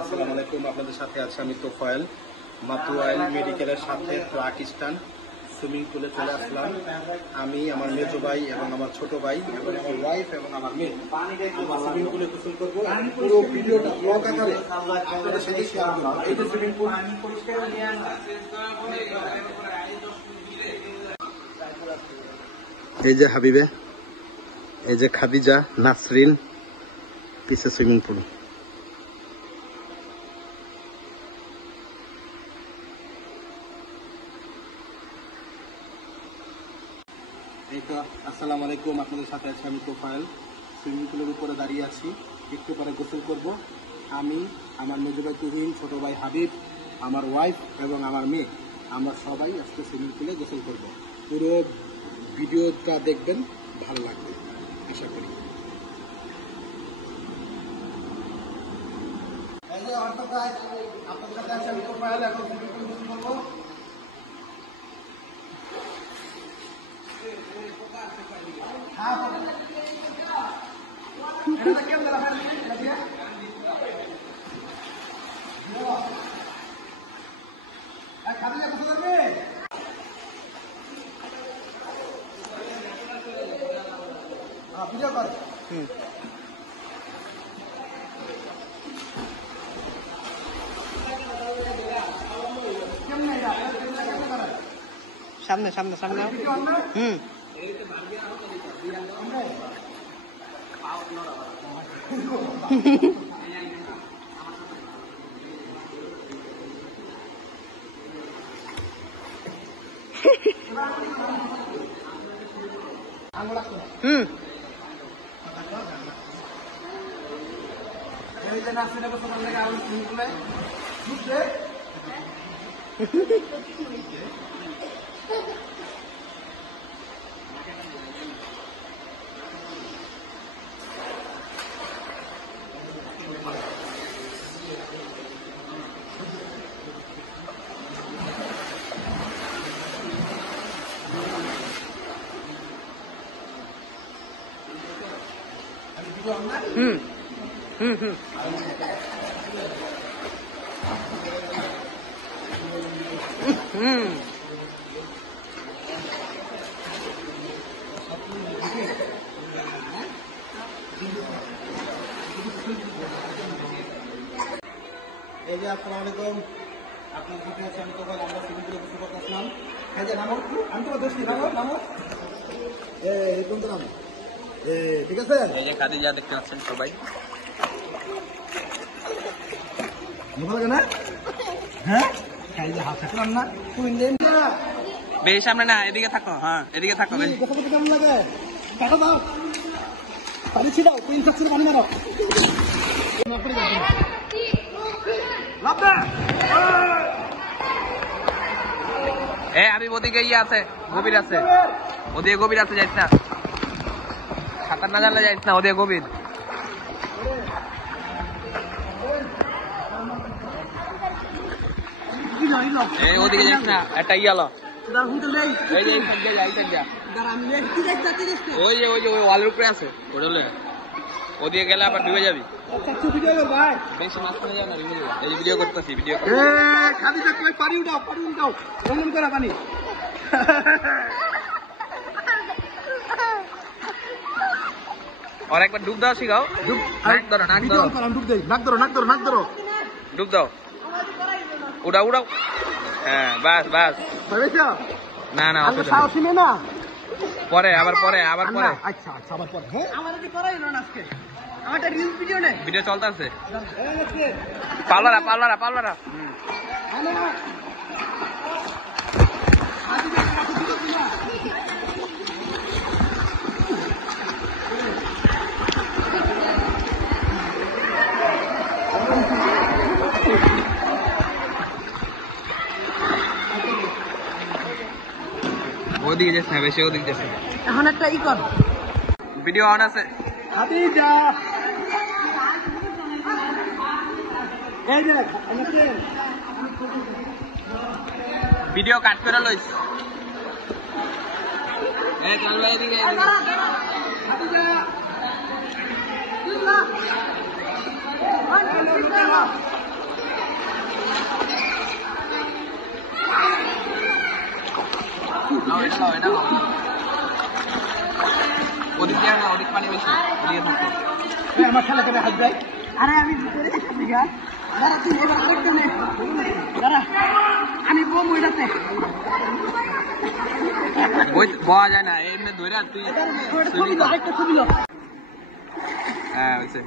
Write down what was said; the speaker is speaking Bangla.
আসসালামু আলাইকুম, আপনাদের সাথে আছে আমি তোফায়েল। মাতুয়াইল মেডিকেলের সাথে পাকিস্তান সুইমিং পুলে চলে আসলাম। আমি, আমার মেজো ভাই এবং আমার ছোট ভাই এবং আমার ওয়াইফ এবং আমার মেয়ে সুইমিং পুলে গোসল করবো। পুরো ভিডিওটা ব্লগ আকারে আপনাদের সাথে শেয়ার করবো। এই যে সুইমিং পুল, এই যে হাবিবে, এই যে খাদিজা, নাসরিন, পিছে সুইমিং পুল। এই তো, আসসালামু আলাইকুম, আপনাদের সাথে আছি আমি তোফায়েল। সুইমিং পুলের উপরে দাঁড়িয়ে আছি, একটু পরে গোসল করব। আমি, আমার মেজো ভাই তুহিন, ছোট ভাই হাবিব, আমার ওয়াইফ এবং আমার মেয়ে, আমরা সবাই আজকে সুইমিং পুলে গোসল করব। পুরো ভিডিওটা দেখবেন, ভালো লাগবে আশা করি। আপনাদের সাথে আছি আমি তোফায়েল, এখন সুইমিং পুলে গোসল করবো। সামনে সামনে সামনে এই যে আসসালামু আলাইকুম, আপনার সাথে আছে আমি তোফায়েল। আমরা সুইমিং পুলে গোসল করতে আসলাম। এই যে নামো, আমি তো দোষী, নামো নামো, এই কোন নাম, ঠিক আছে। এই যে খাদিজা দেখতে পাচ্ছেন সবাই, ভালো লাগে না? হ্যাঁ, এই যে হাত থাকলাম না, বেশ সামনে না, এদিকে থাকো। হ্যাঁ, এদিকে থাকো। কেমন লাগে? টাকা দাও, পানি ছিটাও, 3 চাকরি পানি দাও। আমি ওদিকে ইয়ে আছে, গভীর আছে, ওদিকে গভীর আছে, যাইস না, সাঁতার না জানলে যাইস না, ওদিকে গভীর। ওদিকে যাইস না, একটা ইয়ালো ওই যে ওই ওয়ালের উপরে আছে, ওদিকে গেলে আবার ডুবে যাবি। বেশি মাঝখানে যাও না, এই যে ভিডিও করতেছি, ভিডিও পানি উঠাও, পানি উঠাও, বন্ধন করা পানি। আর একবার ডুব দাও, শিখাও। নাক ধরো, নাক ধরো, ডুব দেই, নাক ধরো, নাক ধরো, নাক ধরো, ডুব দাও, উড়াও উড়াও। হ্যাঁ, বাস বাস, না না সাহসী না, পরে আবার পরে আবার পরে। আচ্ছা আচ্ছা, আবার পরে। হ্যাঁ, আমাদের করাই না আজকে, আমারটা রিলস ভিডিও নেই, ভিডিও চলতেছে। পাল্লারা পাল্লারা পাল্লারা। ওদিকে যাচ্ছে না, বেশি ওদিকে যাচ্ছে। এখন একটা ই কর, ভিডিও অন আছে। খাদিজা, এই যে ভিডিও কাট করে লইস। এই চল ভাই, এদিকে খাদিজা, লো এটা লো ওদিক দিয়ে না ওদিক পানি বেশি ওদিকে থাকো আমার খেলা করে হাত দেয় আরে আমি করে দিচ্ছি গা দাঁড়া তুই এবার করতে নে দাঁড়া আমি বম ওইটাতে ওই বয়া যায় না এমনি ধরে তুই ছবি লো আরেকটা ছবি লো হ্যাঁ হয়েছে